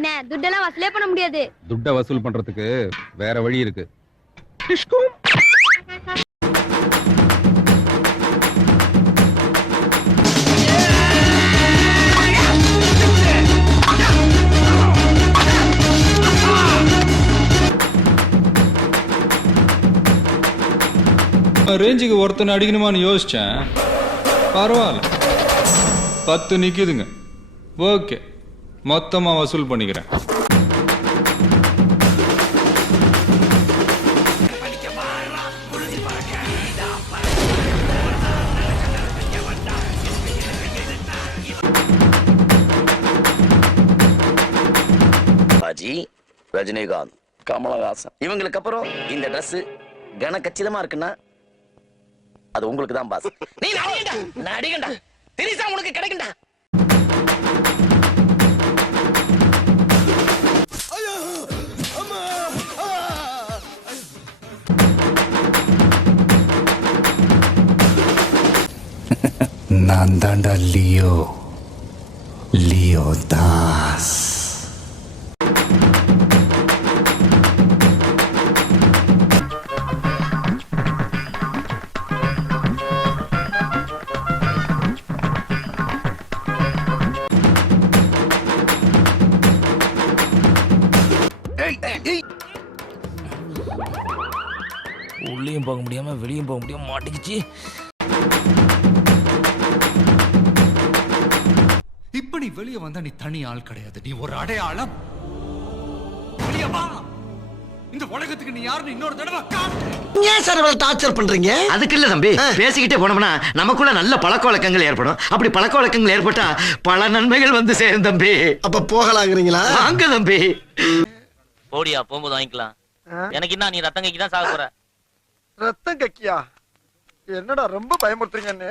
எப்படினே துட்டெல்லாம் வசூலே பண்ண முடியாது. துட்ட வசூல் பண்றதுக்கு வேற வழி இருக்கு. ரேஞ்சுக்கு ஒருத்தனை அடிக்கணுமான்னு யோசிச்சேன். பரவாயில்ல, 10 நிக்குதுங்க. ஓகே, மொத்தமா வசூல் பண்ணிக்கிறேன். பாஜி, ரஜினிகாந்த், கமலஹாசன் இவங்களுக்கு அப்புறம் இந்த Dress கனகச்சிதமா இருக்குன்னா அது உங்களுக்கு தான் பாஸ். நீ நடிகண்டா, நடிகண்டா, திரிசா உனக்கு கிடைக்கும்டா. நான் தாண்டா லியோ, லியோ தாஸ். உள்ளேயும் போக முடியாம வெளியும் போக முடியாம மாட்டிக்கிச்சு. இப்ப நீ வெளியே வந்தா நீ தனி ஆள் கிடையாது, நீ ஒரு அடையாளம். வெளியே வா, இந்த உலகத்துக்கு நீ யாருன்னு இன்னொரு தடவை காட்டு. ஏன் சார் இவ்வளவு டார்ச்சர் பண்றீங்க? அதுக்கு இல்ல தம்பி, பேசிக்கிட்டே போனோம்னா நமக்குள்ள நல்ல பழக்க வழக்கங்கள் ஏற்படும். அப்படி பழக்க வழக்கங்கள் ஏற்பட்டா பல நன்மைகள் வந்து சேரும் தம்பி. அப்ப போகலாங்கிறீங்களா? வாங்க தம்பி. போடியா, போகும்போது வாங்கிக்கலாம். எனக்கு என்ன, நீ ரத்தம் கைக்கு தான் சாக போற. ரத்தம் கக்கியா? என்னடா ரொம்ப பயமுறுத்துறீங்க.